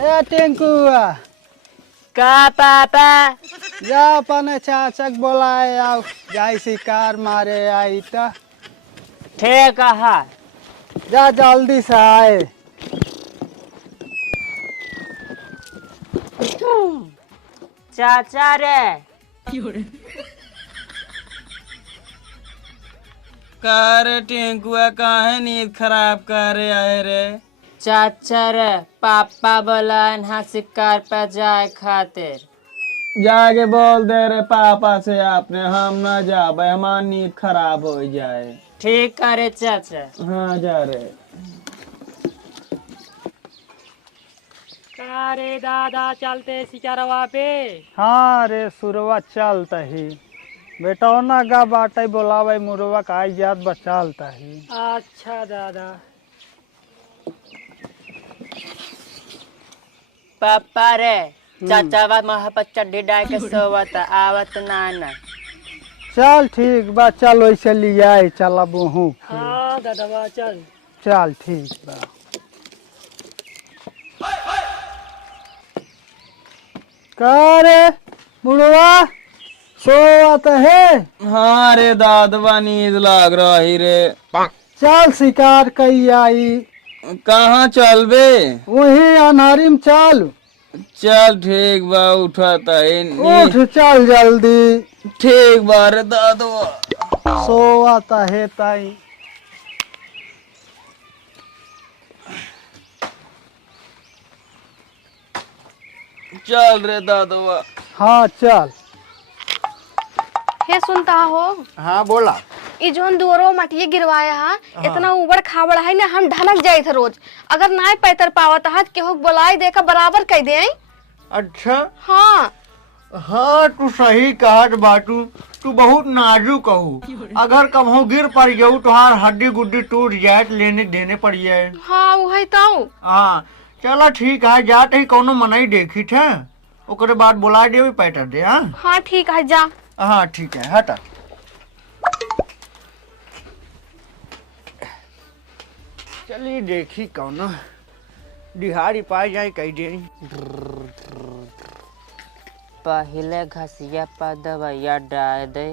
ए टेंकुआ का पापा जा अपने चाचक बोलाए आओ जाई शिकार मारे आई तो ठीक है। जा जल्दी से आए। चाचा रे का रे टेंकुआ काहे नींद खराब करे आए रे? चाचा रे पापा बोला यहाँ शिकार पे जाए खातिर। जाके बोल दे रे पापा से आपने हम ना जाबे हमार नींद खराब हो जाए। ठीक करे चाचा। हाँ जा रे। का रे दादा चलते शिकारवा पे। हाँ रे सुरवा चलता ही बेटा ना गा बाटे बोलावे मुरवा का याद बचालता ही। अच्छा दादा। पापा रे चाचा बात महापत चड्डी डाल के सोवत आवत नाना। चल ठीक बा चल वैसे लिया चल बहू। हाँ दादा चल। चल ठीक बा। का रे बुढ़वा सोवत है? हाँ रे दादवा नींद लाग रही रे। चल शिकार कई आई। कहाँ चल बे? वही अनहरी में चल। चल ठीक बा उठता है। उठ चल जल्दी। ठीक बा रे दादवा। सोवत है ताई। चल रे दादवा। हाँ चल। हे सुनता हो हाँ बोला। ई जोन दुअरो मटिए गिरवाया हा इतना उबड़ खाबड़ है ना हम ढनक जाए थे रोज। अगर ना पैतर पावत हा केहू बोलाई देकर बराबर कह दे। अच्छा हाँ हाँ तू सही कहत बाटू। तू बहुत नाजुक कहू। अगर कभो गिर पड़ जाऊ तुहार हड्डी गुड्डी टूट जाए लेने देने पड़ जाए। हाँ वही तो। हाँ चला ठीक है जाते ही कोनो मनाई देखी थे ओकरे बाद बुला दे पैटर दे। हाँ हाँ ठीक है जा। हाँ ठीक है हटा। चलिए देखी कौन दिहाड़ी पाई जाए कही दे। पहले घसिया पर दवाइया डाल दे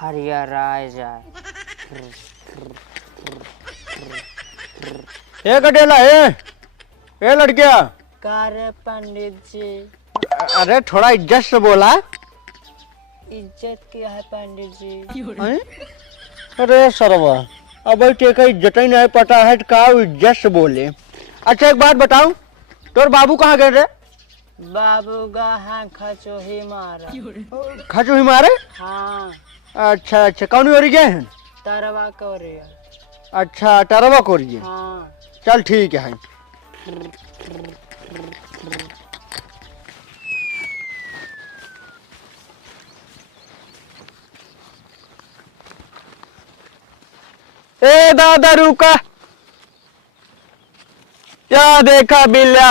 हरियर आ जाए। ए कटेला ए लड़किया। का रे पंडित जी। अरे थोड़ा इज्जत से बोला। इज्जत क्या है पंडित जी? अरे सरवा अब टेका इज्जत ही नहीं पता है तो का इज्जत से बोले। अच्छा एक बात बताओ तोर बाबू कहाँ गए रे? बाबू गा खचोही मारा। खचू ही मारे? हाँ अच्छा अच्छा कौन ओरी गए हैं? तरवा कोरिया। अच्छा टरवा कोरिए। हाँ चल ठीक है। ए दादा रुका। क्या देखा बिल्ला?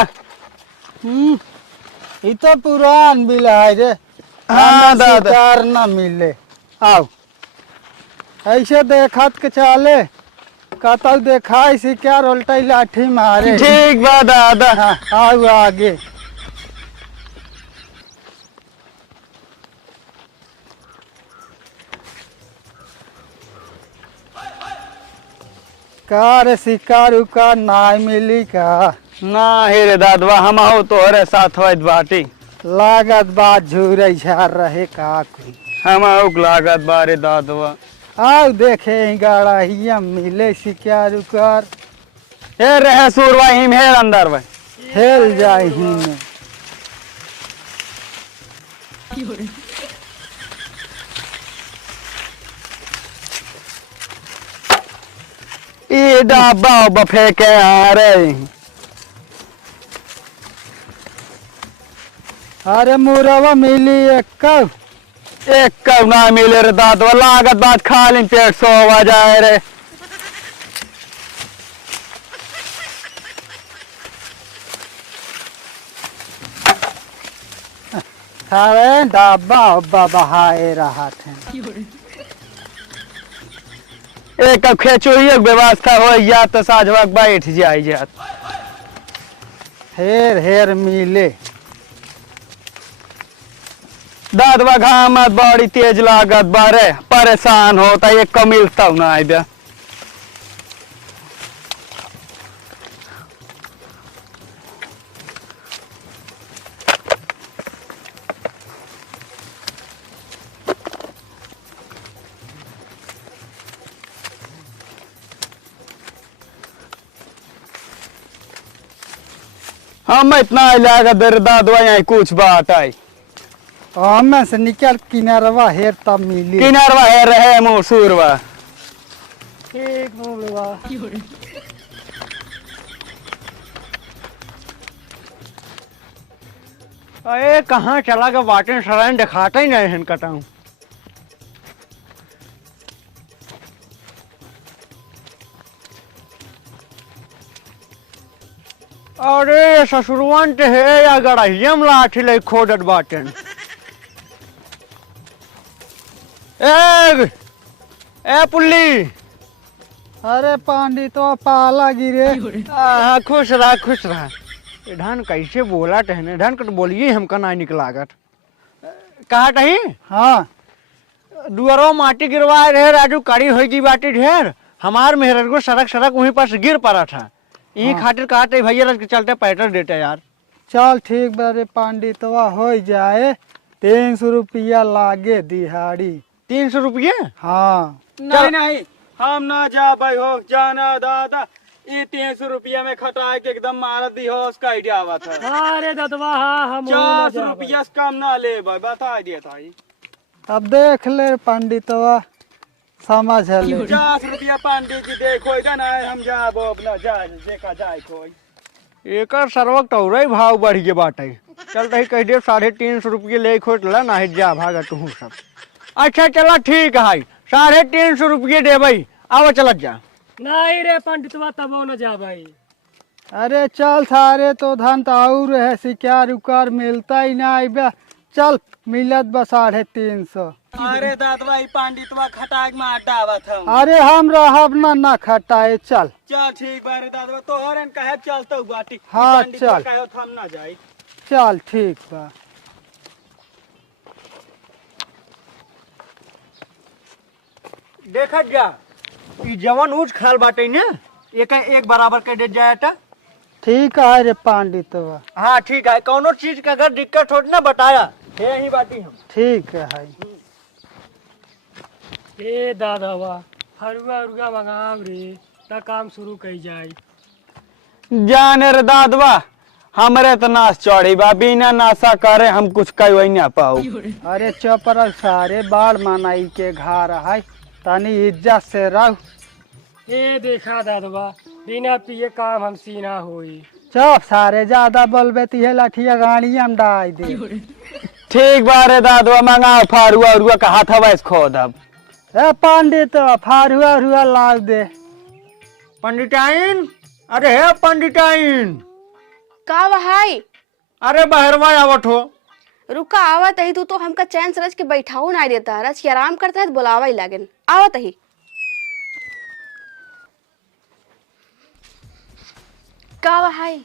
ये तो पुरान बिल है रे। हाँ दादा। शिकार न मिले। आओ ऐसे देखत के चले कतल देखा शिकार उल्टा लाठी मारे। ठीक बा दादा। हाँ आओ आगे। का रे शिकार उकार नाय मिली का? ना हे रे दादवा हम आओ तोहरे साथ बाटी। लागत बात झूरे झार रहे का कोई। हम आओ लागत बारे दादवा। आओ देखे गाड़ा ही मिले शिकार उकार। हे रहे सूरवा हिम हेर अंदर भाई। हेल जाए ही में। ये डाबा बफे के आ रहे। अरे मुरवा मिली एक कब ना मिले रे दादवा लागत बात खाली पेट सोवा जाए रे। अरे डाबा उब्बा बहाए रहा थे। एक खेचोही व्यवस्था हो या तो साझवा बैठ जाए जात। हेर हेर मिले। दादवा घामत बड़ी तेज लागत बारे परेशान होता एक कमिलता ना आई बे। हम इतना इलाका दर दादवा यहाँ कुछ बात आई हमें से निकल किनारवा हेर तब मिली। किनारवा है रहे मोसूरवा। ठीक बोलवा। अरे कहाँ चला गया बाटन सरायन दिखाता ही नहीं है कटाऊं। अरे ससुरवन ते है या गड़हियम लाठी ले खोदत बाटन। ए पुल्ली। अरे पांडी तो पाला गिरे। हाँ खुश रहा खुश रहा। ये धान कैसे बोला टहने धान का तो बोलिए हमका ना निकलागत। कहा टही? हाँ दुआरो माटी गिरवाए रहे राजू कड़ी होगी बाटी ढेर हमार मेहर को सड़क सड़क वहीं पास गिर पड़ा था। यही खातिर कहते भैया लग के चलते पैटर देते यार। चल ठीक बारे पांडी तो हो जाए। 300 रुपया लागे दिहाड़ी। 300 रुपये? हाँ नहीं नहीं हम ना जा भाई हो जाना दादा। ये 300 रुपया में खटा के एकदम मार दी हो उसका आइडिया आवा था। अरे दतवा हाँ हम 400 रुपया से कम ना ले भाई बता दिया था। अब देख ले पंडितवा समझ ले। 50 रुपया पंडित जी देखो इधर ना हम जाबो अपना जाए देखा जाए कोई। एक सर्वक टौरे भाव बढ़ गए बाटे। चल रही कह दे 350 रुपये ले खोट ला ना जा भागा तू सब। अच्छा चला ठीक है 350 रुपये दे भाई आओ चलत जा। नहीं रे पंडितवा तब न जा भाई। अरे चल सारे तो धन और है शिकार उकार मिलता ही ना आइबा। चल मिलत बस 350। अरे दादवा पंडितवा खटा के मार डावा था। अरे हम रहब ना खटाए। चल चल ठीक बारे दादवा तोहरन कहे चलता बाटी। हाँ, पंडितवा चल। कहे थम ना जाए। चल ठीक बा। देखत जा ई जवन ऊंच खाल बाटे ने एक बराबर कर दे जाए था। ठीक है रे पंडितवा। हाँ ठीक है कौनो चीज का अगर दिक्कत हो ना बताया है यही बाटी हम। ठीक है ए दादावा हरुआ उरुआ मंगाव रे ता काम शुरू कई जाए। जाने रे दादवा हमरे तो नाश चढ़ी बा बिना नाशा करे हम कुछ कई ना पाऊ। अरे चपरा सारे बाढ़ मनाई के घर है तनी इज्जत से रह। ए देखा दादवा बिना पिए काम हम सीना होई। चुप सारे ज्यादा बोलबे तिहे लठिया गाड़ी हम डाल दे। ठीक बारे दादवा मंगाओ फारुआ उरुआ का हाथ हवा खो दब। ए पंडित फारुआ उरुआ लाग दे। पंडिताइन अरे है पंडिताइन। का भाई अरे बहरवा आवत हो। रुका आवत ही तू तो हमका चैन से रच के बैठाओ ना देता रच के आराम करता है तो बुलावा ही लागेन। आवत ही का भाई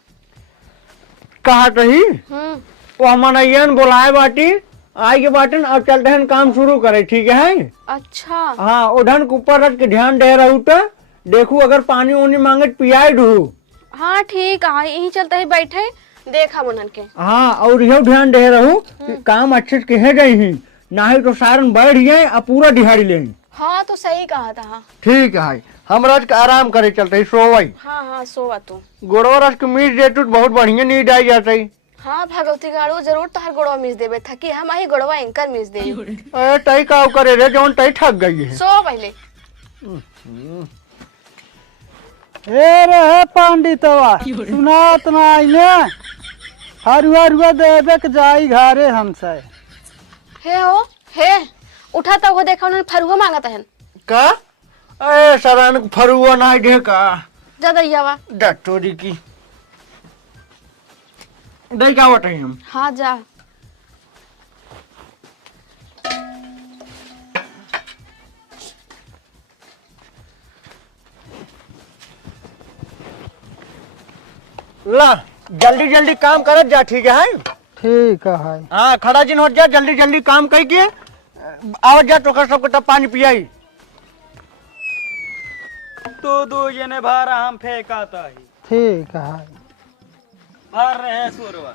कहा रही हम्म वो हमन बुलाए बाटी आई के बाटन अब चलते हैं काम शुरू करे ठीक है। अच्छा हाँ उधन के ऊपर रख के ध्यान दे रहू तो देखू अगर पानी उनी मांगे पियाई ढू। हाँ ठीक है यही चलते ही बैठे देखा मुनन के। हाँ और यह ध्यान दे रहू कि काम अच्छे से कहे गई नहीं तो सारन बैठ गए और पूरा दिहाड़ी ले। हाँ तो सही कहा था। ठीक है हम रज के आराम करे चलते सोवई। हाँ हाँ सोवा तू। गोड़वा रज के मीट दे तू बहुत बढ़िया नींद आई जाती। हाँ भगवती गाड़ू जरूर तोहर गोड़वा मिस देबे थकी हम आई गोड़वा एंकर मिस दे। अरे तई का करे रे जौन तई ठग गई है। सो पहले ए रे पंडितवा सुनात ना आइले। हरुआ हरुआ देबे के जाई घरे हमसे। हे हो हे उठा तो वो देखा उन्होंने फरुआ मांगा था। का अरे सरान फरुआ नहीं दे का ज्यादा यावा डटोरी की दई का वटे हम। हाँ जा ला जल्दी जल्दी काम करत जा, ठीक है? ठीक है। हाँ खड़ा जिन हो जा, जल्दी जल्दी काम करके आओ जा, टोकर सबको तब पानी पियाई। तू दो जने भारा हम फेंकाता ही ठीक है। भर रहे सुरवा।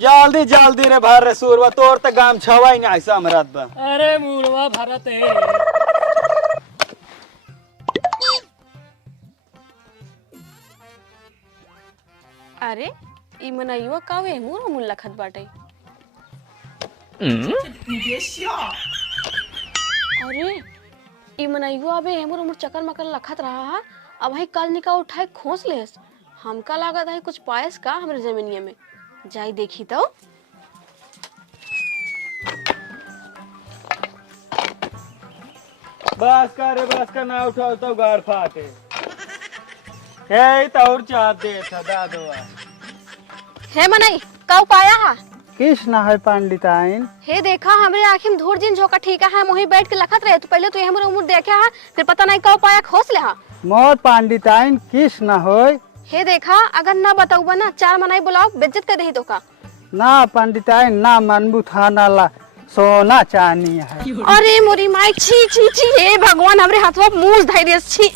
जल्दी जल्दी रे भर रे सुरवा, तोर तक गाम छवा ही नहीं ऐसा मरत बा। अरे मुड़वा भरत है। अरे ई मनैयो कावे मुर मुल लखत बाटे। अरे ई मनैयो अबे हेमुर उमर चक्कर मकर लखत रहा है। अब भाई कल निका उठाए खोस लेस। हमका लागत है कुछ पायस का हमरे जमीनिया में। जाई देखी तो। बस कर ना उठाओ तो गाड़ फाटे। हे तौर चाह दे था दादवा। हे मनई का पाया हा? कृष्ण है पंडिताइन। हे देखा हमरे आँखी में धूर जिन झोंका ठीक है मोही बैठ के लखत रहे। तो पहले तो हमरे उमर देखे हा, फिर पता नहीं का पाया खोस ले हा। मोर पंडिताइन कृष्ण होय। हे देखा अगर ना बताऊबा ना चार मनाई बुलाओ बेइज्जत कर दही तो का। ना पंडिताइन ना मनबू थाना ला सोना चानी है। अरे मोरी माई छी छी छी, हे भगवान हमरे हाथवा मूस धैर्य छी।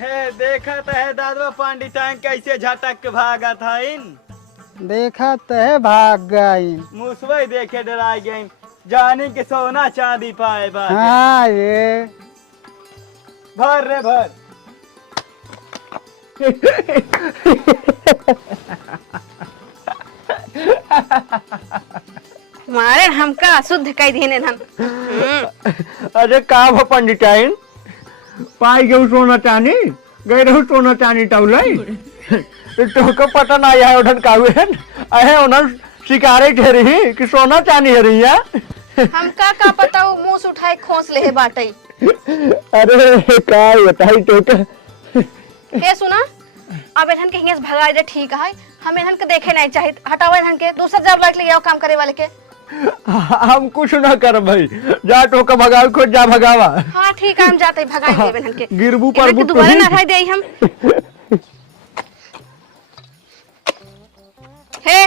हे देखा तो है दादवा पंडिताइन कैसे झटक के भागा था इन। देखा तो है भाग गई। मुसवई देखे डराई गई, जाने के सोना चांदी पाए बात। हाँ ये भर रे भर। मारे हमका शुद्ध कई देने धन। अरे का भा पंडिताइन, पाई गए सोना चानी, गए रहू सोना चानी टौलाई। तो पता ना आया उधर कावे अहे उधर शिकारे ठहरी कि सोना चानी है रही है। हमका का पता वो मुंह से उठाए खोस ले है बाटई। अरे का बताई तो हे सुना, अब एहन के हिंगे से भगाई दे ठीक है। हम एहन के देखे नहीं चाहिए, हटाओ एहन के, दूसरा जॉब लाइट ले आओ काम करे वाले के। हम कुछ ना कर भाई, जा तो का भगाओ खुद जा भगावा। हाँ ठीक है हम जाते भगाई दे एहन के। गिरबू पर एहन के दोबारा ना हटाई दे हम। हे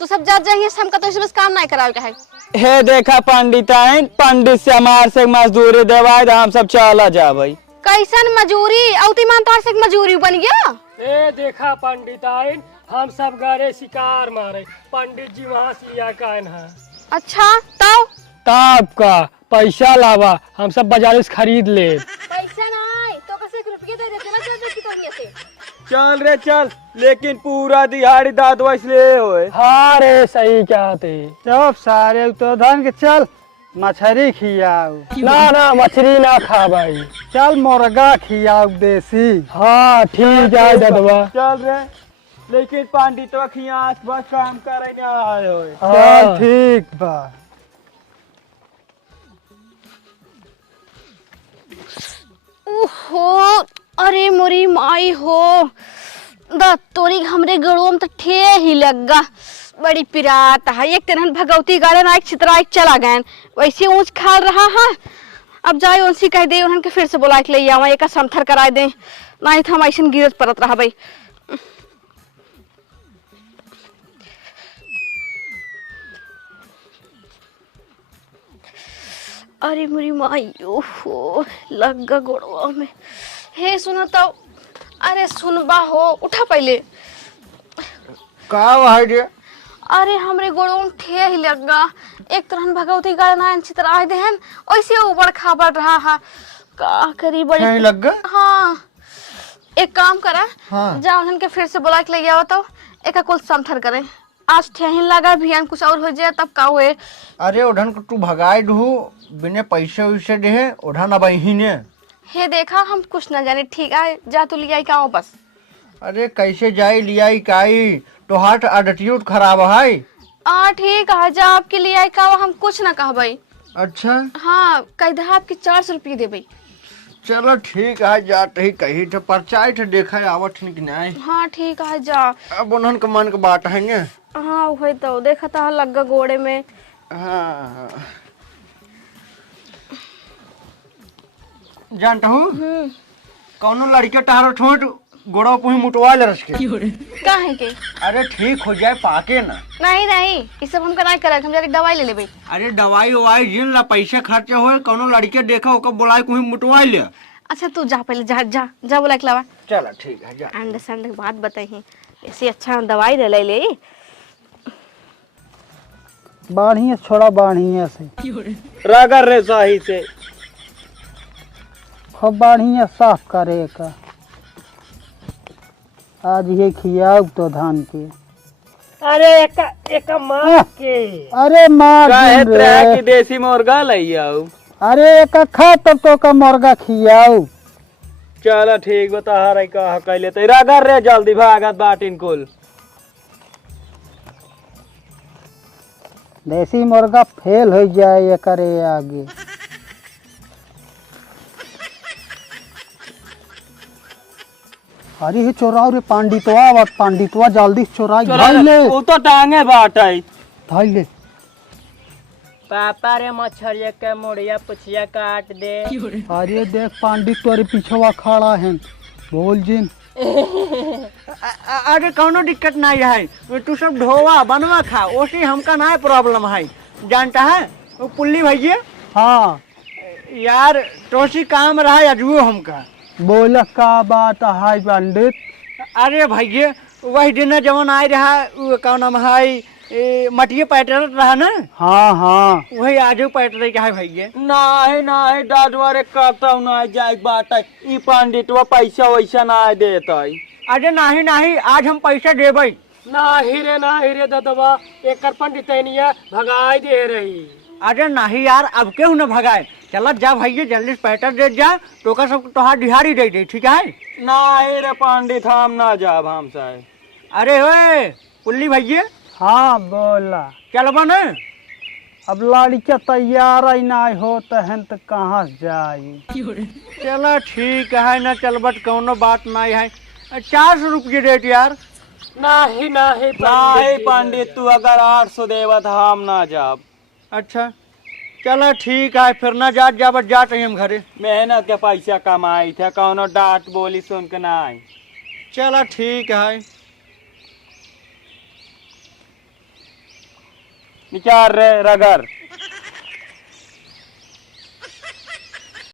तू सब जात जाइए, हमका तो बस काम नहीं करावे के है। हे देखा पंडिताइन, पंडित से हमार से मजदूरी देवाए तो हम सब चला जा भाई। कैसन मजूरी औती मान तोर से मजूरी बन गया। ए देखा पंडिताइन, हम सब गरे शिकार मारे, पंडित जी वहाँ से लिया कान है। अच्छा तो ताप का पैसा लावा, हम सब बाजार से खरीद ले। पैसे नहीं तो कैसे रुपये दे देते ना, चल देखी तो यहाँ से। चल रे चल, लेकिन पूरा दिहाड़ी दादवा इसलिए होए। हाँ रे सही क्या थे। चुप सारे तो धन के चल मछली खियाओ। ना ना मछली ना खा भाई। चल मुर्गा खियाओ देसी। हाँ ठीक है ददवा। चल रे, लेकिन पंडित खियास बस काम करे ना आए होए। चल ठीक बा। ओहो अरे मोरी माई हो, दा तोरी हमरे गड़ों में तो ठे ही लगा। बड़ी पिरात है, एक तरह भगवती गाड़े ना एक चित्रा एक चला गए, वैसे ऊंच खाल रहा है। अब जाए उनसे कह दे उनके फिर से बुला के ले आवा, एक समथर करा दे, नहीं तो हम ऐसे गिरत परत रहा भाई। अरे मेरी माई ओहो लगा गोड़वा में। हे सुनो तो, अरे सुनबा हो, उठा पहले। का भाई रे? अरे हमरे गोड़ों में ठे ही लगा, एक तरह भगवती गाना चित्रा देहन ऐसे ऊपर खाबर रहा है। का करी बड़ी ठे लग गया? हाँ एक काम करा, हाँ। जाओ उनके फिर से बुला के ले आओ तो एक कुल समथर करें। आज ठेहिन लगा भी कुछ और हो जाए तब का हुए। अरे उधन को तू भगाई दू बिना पैसे वैसे दे, उधन अब ही ने। हे देखा हम कुछ ना जाने, ठीक है जा तू लिया का बस। अरे कैसे जाई लिया काई, तो हाथ एटीट्यूड खराब है। ठीक है जा आपके लिए का हम कुछ ना कह भाई। अच्छा हाँ कह दे आपके 400 रुपये दे भाई। चलो ठीक है, जाते ही कही तो परचाई तो देखा आवत कि नहीं। हाँ ठीक है जा। अब उन्हन के मन के बात है ने। हाँ वही तो देखा था लगा गोड़े में, हाँ जानता हूँ कौनो लड़के टहरो ठोट गोड़ा पुही मुटवा ले रस के काहे के? अरे ठीक हो जाए पाके ना। नहीं नहीं ये सब हमका नहीं करत, हम जाके दवाई ले लेबे। अरे दवाई ववाई जिन ला पैसा खर्चा होए कौनो लड़के देखा ओकर बुलाई कोई मुटवा ले। अच्छा तू जा पहले, जा जा जा बोला अकेला। चला ठीक है जा। अंडे संडे बात बताई, ऐसे अच्छा हम दवाई ले ले। बढ़िया छोड़ा बढ़िया से रगड़ रे सही से खूब बढ़िया साफ करे का। आज ये खियाओ तो धान के। अरे एक मार के अरे मार काहे दिन तरह रे। की देसी मुर्गा लई आओ। अरे एक खा तब तो का मुर्गा खियाओ। चलो ठीक बता हर कहा कैले तो रगड़ रे जल्दी भागत बाटिन कुल। देसी मुर्गा फेल हो जाए ये करे आगे। अरे हे चोराओ रे पांडितवा जल्दी से चोराई भाई ले वो तो टांगे बाटाई। भाई ले। पापा रे मछरिया के मुड़िया पुछिया काट दे। अरे देख पंडित तोरे पीछवा खड़ा है, बोल जिन। अरे कौनो दिक्कत नहीं है, तू सब ढोवा बनवा खा, ओसी हमका ना प्रॉब्लम है। जानता है वो पुल्ली भैया। हाँ यार तोसी काम रहा अजुओ हमका। बोल का बात है पंडित? अरे भैया वही दिन जवन आए रहा वो कौन नाम है मटिया पैटर रहा ना। हाँ हाँ वही आज पैटर का है भैया। नहीं दादवारे करता हूँ ना जाए बाटाई। ई पंडित वो पैसा वैसा ना देता। अरे नहीं आज हम पैसा देबै। ना हीरे ददवा एक पंडितनिया भगाई दे रही। अरे नहीं यार अब क्यों न भगाए, चल जा भैया जल्दी से पैटर दे जा, तो का सब तोहार दिहाड़ी दे दे ठीक है। नहीं रे पंडित हम ना जाब हम साहब। अरे ओए पुल्ली भैया। हाँ बोला। चलबा न। अब लड़का तैयार ही नहीं होता है तो कहाँ से जाई। चलो ठीक है न चलबट कौनो बात नहीं है। 400 रुपये रेट यार। नहीं पंडित तू अगर 800 देवत हम ना जाब। अच्छा चलो ठीक है फिर न जाट हम घरे। मेहनत के पैसा कमाई थे कौनो डांट बोली सुन के ना आई। चलो ठीक है। विचार रे रगर।